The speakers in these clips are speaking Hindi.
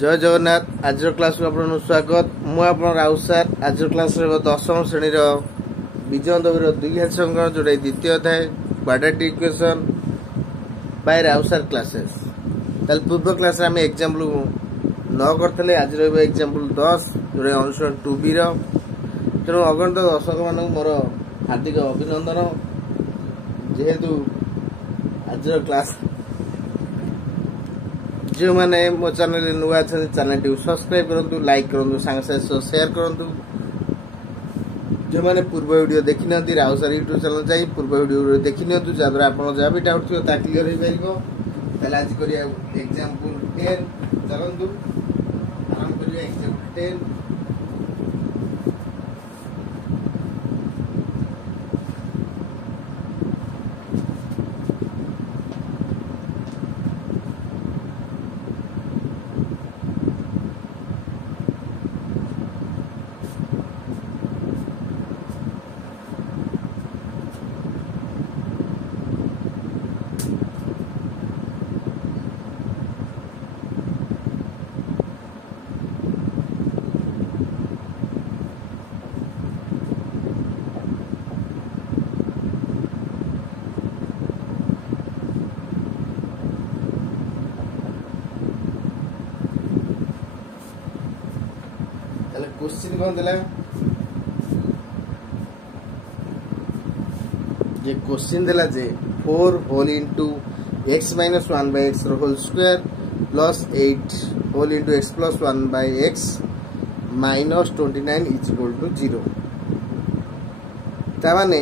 जय जगन्नाथ। आज क्लास आपन स्वागत। मु आपन राउत सार। आज क्लास रे 10वीं श्रेणी रो बीजगणित बहिर द्विघात समीकरण जोटा द्वितीय अध्याय क्वाड्रेटिक इक्वेशन बाय राउत सार क्लासेस। ताल पूर्व क्लास रे हम एग्जांपल 9 करथले। आज रो एग्जांपल 10 जोटा अनुसरण 2b रो। तेणु अगणित दर्शक मानक मोर हार्दिक अभिनंदन। जेहेतु आज क्लास जो मैंने मो चैनल नुआ चैनल टी सब्सक्राइब करूँ, लाइक करूँ, सांग शेयर करूँ। जो मैंने पूर्व वीडियो देखी ना राउत सार यूट्यूब चैनल जाई पूर्व वीडियो देखी नियंतु जहाद्वारा आप जहाँ भी डाउट थी क्लीयर हो पार। आज करिया एग्जांपल 10 चलतु आरंभ करिया एग्जांपल 10। क्वेश्चन कौन दिला जे क्वेश्चन दिला जे 4 whole into x minus 1 by x whole square plus 8 whole into x plus 1 by x minus 29 is equal to 0। ता माने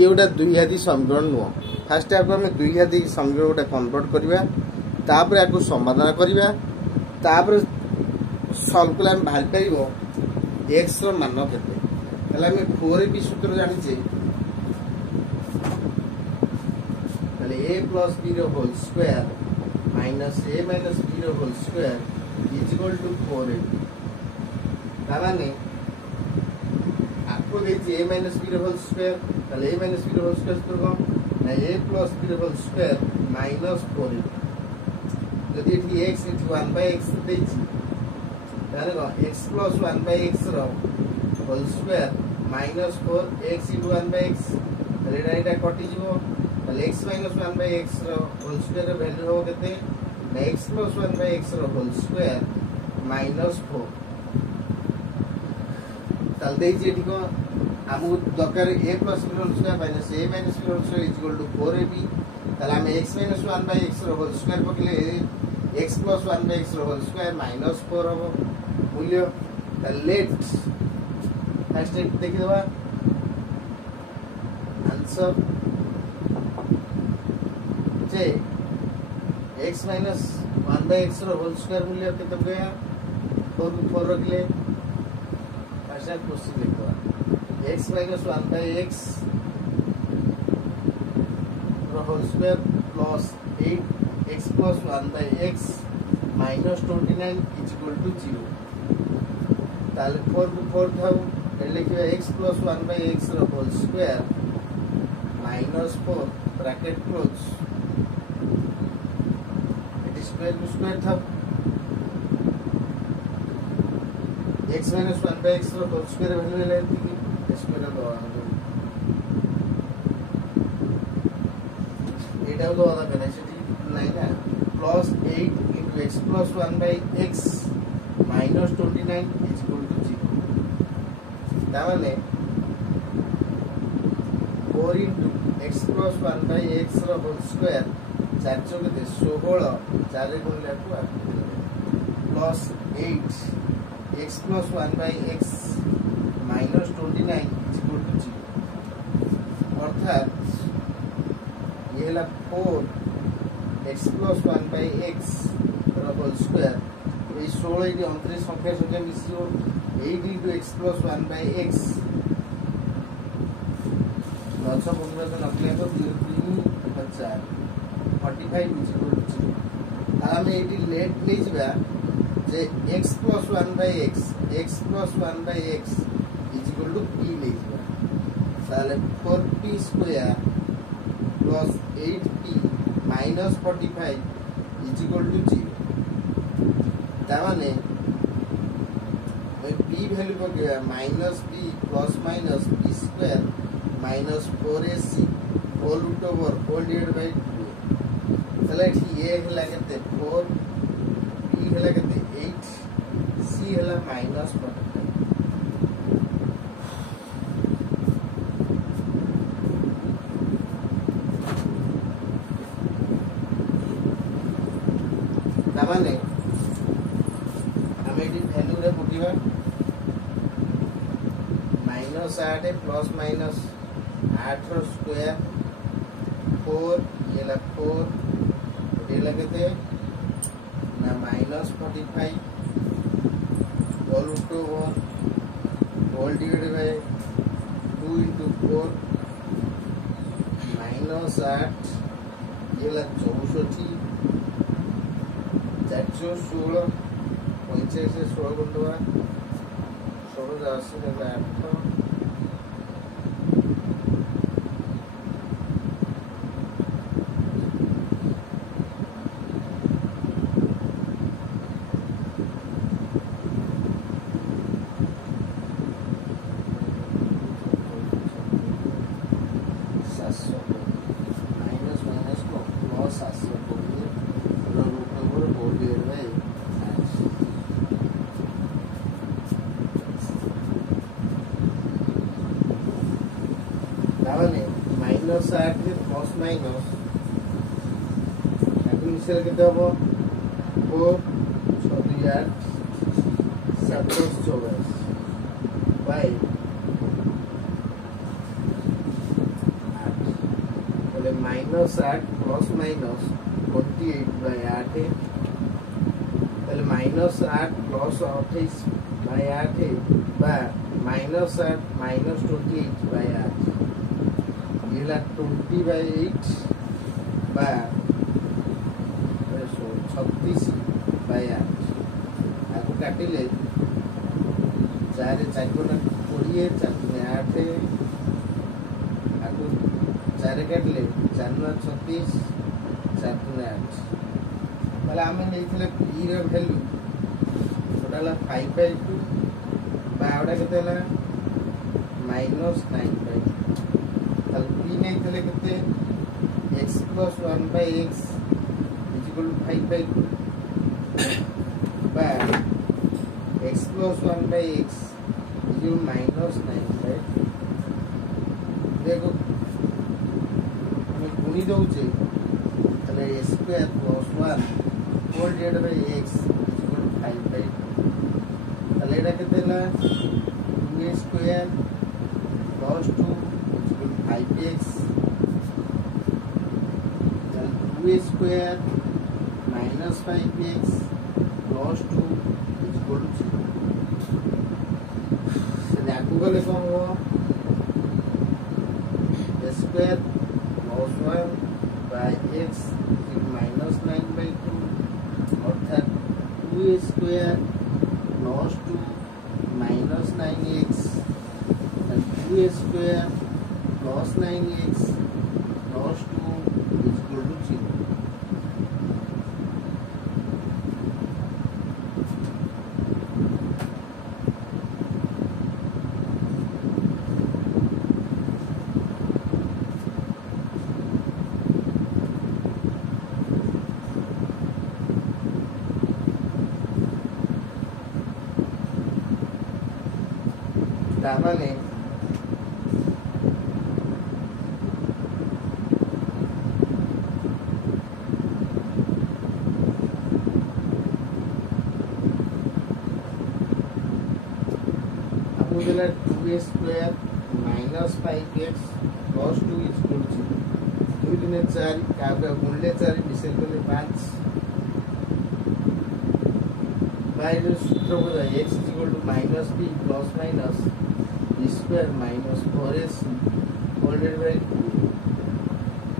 ये उडा द्विघाती समीकरण नुह। फास्ट आपको हम द्विघाती समीकरण उडा कन्वर्ट करबा, तापर आपको समाधान करबा, तापर सॉल्व कले हम बाहर पाइबो x रो मान केते। तले हम 4b सूत्र जानि जे तले a प्लस b रो whole square minus a minus b रो whole square is equal to 4ab। ता माने आपको देछि a माइनस b रो होल स्क्वायर, तले a माइनस b रो होल स्क्वायर सूत्र को ना a प्लस b रो होल स्क्वायर माइनस 4ab। जदि एठी x इनटू 1 बाय x देछि x प्लस 1 बाय x रो whole square minus 4x into 1 by x रेडा कटि जीवो। ताले x माइनस 1 बाय x रो होल स्क्वायर वैल्यू हो केते ना x प्लस 1 बाय x रो होल स्क्वायर माइनस 4। ताल देई जेठी को हमु दरकार a plus b whole square minus a minus b whole square is equal to 4ab। ताले हम x माइनस 1 बाय x रो होल स्क्वायर पकले x प्लस 1 बाय x रो होल स्क्वायर माइनस 4 हो मूल्य। लेट फर्स्ट देखि दबा आंसर जे x माइनस 1 बाय x रो होल स्क्वायर मूल्य केते गया 4 रखले। फर्स्ट क्वेश्चन देखो x माइनस 1 बाय x रो whole square plus 8x plus 1 by x minus 29 is equal to 0। ताले 4 को 4 थाउ लिखिबा x प्लस 1 बाय x रो whole square minus 4 bracket close it square two square थाउ x माइनस 1 बाय x रो होल स्क्वायर वैल्यू ले कि स्क्वायर दो एटा दो आदा बेनिफिट नहीं ना plus 8 into x plus 1 by x minus 29 is equal to 0। तामाने 4 into x plus 1 by x रो होल स्क्वायर 4 चौके 16 4 गुण लेको plus 8 x plus 1 by x minus 29 is equal to 0। अर्थात ये हला 4 x प्लस 1 बाय x रो होल स्क्वायर 16 इटी 29 संख्या संख्या मिसियो 8 into x plus 1 by x lots of combination नकले तो 3 45 इज इक्वल टू 0। हम एटी लेट ले जबा जे x plus 1 by x plus 1 by x is equal to p ले जबा। ताले 4p square plus 8p minus 45 is equal to 0. तामाने बी वैल्यू पकेबा minus b plus minus b square minus 4ac whole root over whole divide by 2 तले ए हला केते 4 बी हला केते 8 सी हला माइनस 45 तामाने हमें एटी वैल्यू रे पकेबा माइनस 8 प्लस माइनस 8 रो स्क्वायर 4 ये ला 4 ये ला केते ना minus 45 whole root over whole divided by 2 into 4 minus 8 ये ला 64 416 45 से 16 गुणा 16 80 का 8 माइनस माइनस को plus 720 root over whole divide by 8 तावने माइनस 8 के प्लस माइनस ताकि मिसेल केते हबो 4 6 2 8 7 24 by minus 8 plus minus 28 by 8 पहले माइनस 8 प्लस 28 बाय 8 बा माइनस 8 माइनस 28 बाय 8 ये ला 20 बाय 8 बा 36 बाय 8 आपको काटिले 4 4 गुना 20 4 गुना 8 आपको 4 काटले 4 गुना 36 4 गुना 8 मतलब आम नहीं पी रैल्यू टोटाल 5/2 बावड़ा के माइनस 9/2 पी नहीं के एक्स प्लस 1/x इक्वल 5/2 बा x plus 1/x equal minus 9/2 देखो गुणी दौचे a square plus 1 whole divide by x equal 5/2 तले एटा केते ला 2a square plus 2 equal 5x 2a square minus 5x plus 2 equal 0 से लागू गले कोन हो square plus 1 by x minus 9/2 अर्थात 2a square plus 2 minus 9x and 2a square plus 9x plus 2 is equal to 0. तामाने आपको देला 2a square minus 5x plus 2 is equal to 2 दिने 4 का गुणले 4 मिसेल करले 5 बाय जो सूत्र होता है x equal to minus b plus minus b square minus 4ac whole divided by 2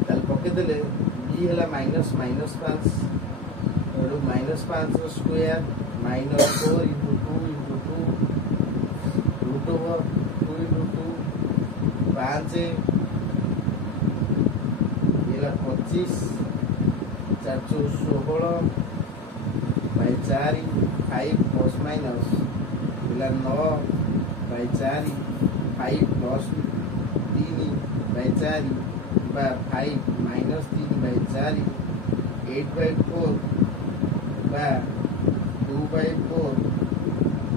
ताल पके देले b हला माइनस माइनस 5 और माइनस 5 रो square minus 4 into 2 into 2 root over 2 into 2 5 ये ला 25 416 बाय चारि 5 प्लस माइनस पिला 9 बाय 4 5 प्लस 3 बाय 4 बा 5 माइनस 3 बाय 4 8 बाय 4 बा 2 बाय 4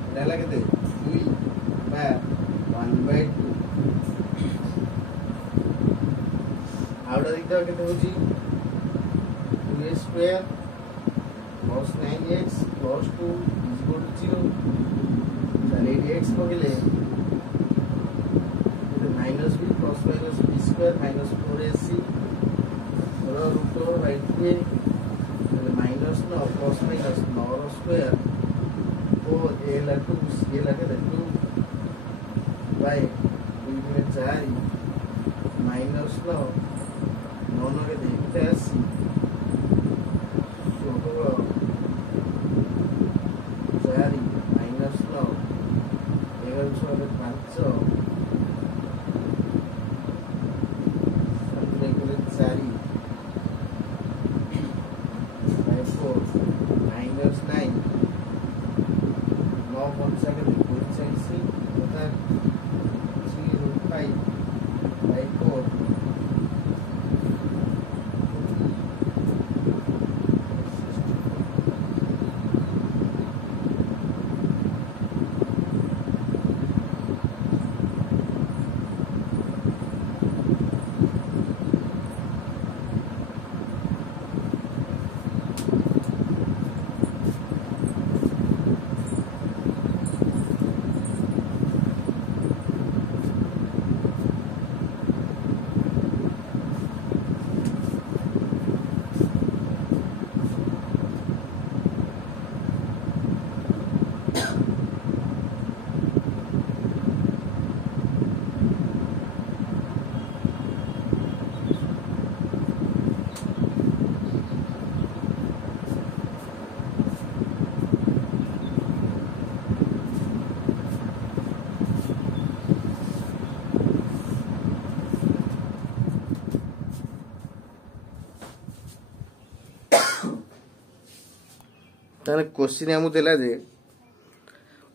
एटा लगे 2 बा 1 बाय 2 आउटा देखते केते होची 2a square plus 9x plus 2 is equal to 0. ताले x पकेले minus b plus minus b square minus 4ac root over by 2a ताले minus 9 plus minus 9 square 4 a La 2 c ला के 2 by 2 में 4 minus 9 9 के 81 माइनस 9 11 5 4 by 4 माइनस 9 9 5 तथा 3 root 5 by 4 ताने क्वेश्चन हमु देला जे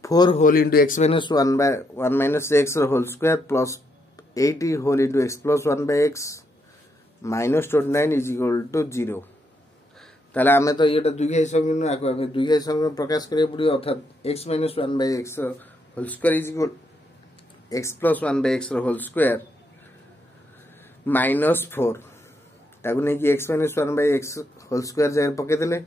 4 whole into x minus 1 by 1 minus x whole square plus 80 whole into x plus 1 by x minus 29 is equal to 0 ताले हमें तो येटा दुई समीकरण आको हमें दुई समीकरण प्रकाश करे पड़ी अर्थात x minus 1 by x whole square is equal x plus 1 by x whole square minus 4 ताको नै कि x minus 1 by x whole square जगह पके देले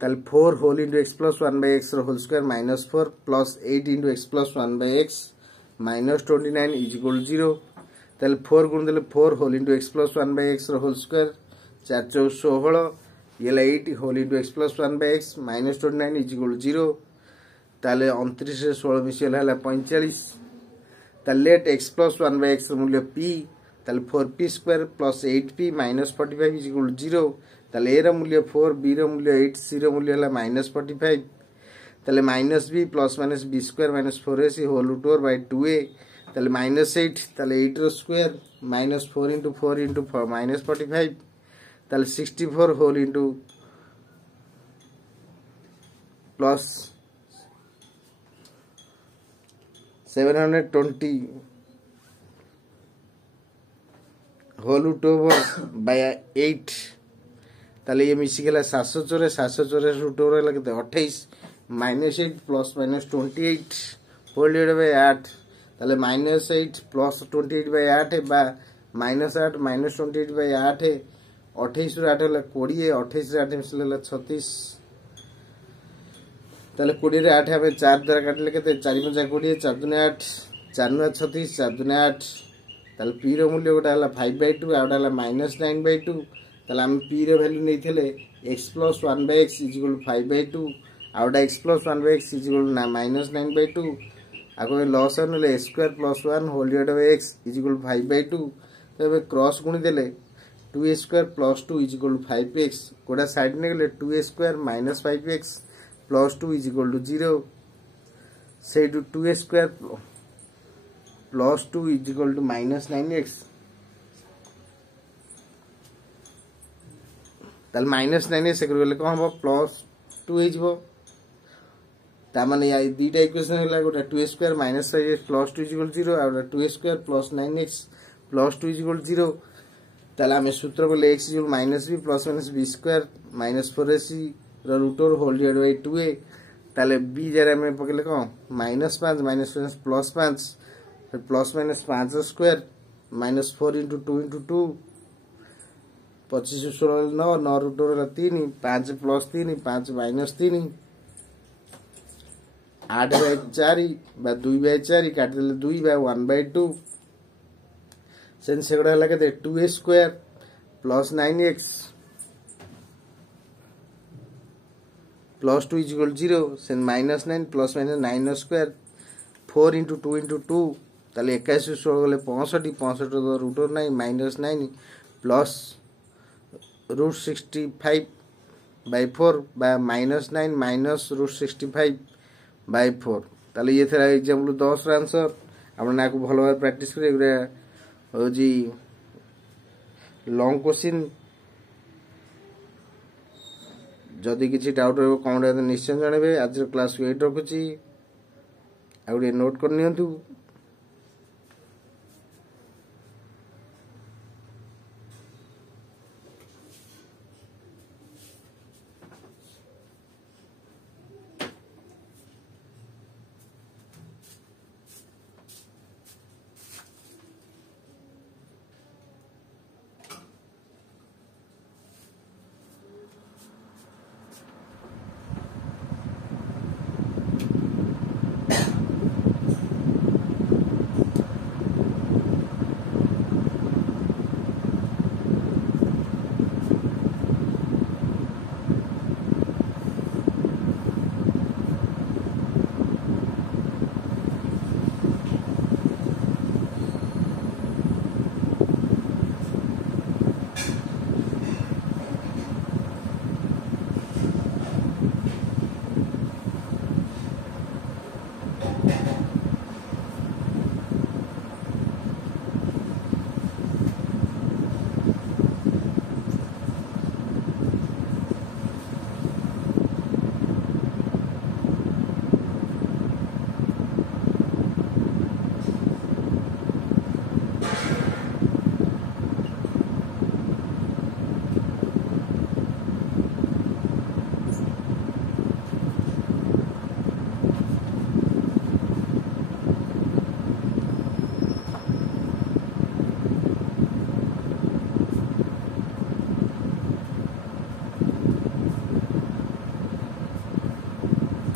ताले 4 whole into x plus 1 by x whole square minus 4 plus 8 into x plus 1 by x minus 29 is equal to 0 ताले 4 गुण देले 4 whole into x plus 1 by x whole square 4 4 16 येला 8 whole into x plus 1 by x minus 29 is equal to 0 ताले 29 से 16 मिसियल हला 45 ताले let x plus 1 by x मूल्य p ताले 4p square plus 8p minus 45 is equal to 0 ताले a रा मूल्य 4 b रा मूल्य 8 c रा मूल्य हला minus 45 ताले minus b plus minus b square minus 4ac whole root over by 2a ताले minus 8 ताले 8 रा स्क्वायर minus 4 into 4 minus 45 ताले 64 whole into plus 720 whole root over by 8 ताले ये मिसी गला 704 रूट ओवर लगते 28 minus 8 plus minus 28 whole divided by 8 ताले minus 8 plus 28 by 8 बा minus 8 minus 28 by 8 28 ରୁ 8 ହେଲା 20 28 ରୁ 8 ମିଶିଲେ ହେଲା 36 ताले 20 रे 8 हमें 4 द्वारा काटले केते 4 5 20 4 दुने 8 4 9 36 4 दुने 8 ताले p रो मूल्य गोटा हला 5/2 आउटा हला -9/2 ताले हम p रो वैल्यू नै थेले x plus 1 by x is equal to 5/2 outta x plus 1 by x is equal to -9/2 आगो loss आनले x square plus 1 whole divided by x is equal to 5/2 तो बे क्रॉस गुणी देले 2a square plus 2 is equal to 5x कोडा साइड ने गेले 2a square minus 5x plus 2 is equal to 0 say to 2a square plus 2 is equal to minus 9x ताल minus 9x से करले कोन हो प्लस 2 हो तामाने या दीटा इक्वेशन है गोटे 2 square minus 5x plus 2 equal 0 और 2 square plus 9x plus 2 equal 0 ताले आमे सूत्र बोले x equal minus b plus minus b square minus 4ac रो root over whole divide by 2a ताले b जरा में पकेले को माइनस 5 माइनस प्लस 5 फिर plus minus 5 square minus 4 into 2 into 2 25 16 9 9 root over 3 5 plus 3 5 minus 3 8 by 4 बा 2 बाय 4 काट देले 2 बाय 1 बाय 2 सेन सेगडा लगे दे 2a square plus 9x plus 2 equal 0 Sen minus 9 plus minus 9 square 4 into 2 into 2 ताले 21 16 गले 65 65 root over 9 minus 9 plus root 65 by 4 बा माइनस 9 माइनस रूट 65 बाय 4 ताले ये थरा एग्जांपल 10 रा आंसर आपण ना को भलो भाव प्रैक्टिस करे एगुरा हो जी लॉन्ग क्वेश्चन जदि किसी डाउट रहबो कमेंट में निश्चय जानबे आज क्लास 8 रखुची आ गुडे नोट कर नियंतु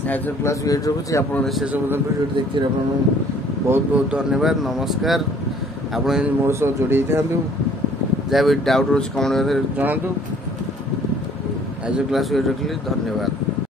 आज क्लास 8 रखुची आपण शेष पर्यंत वीडियो देखि बहुत बहुत धन्यवाद नमस्कार आपण मोर सह जोड़ी थांतु जा भी डाउट रोज कमेंट जणातु आज क्लास 8 रखली धन्यवाद।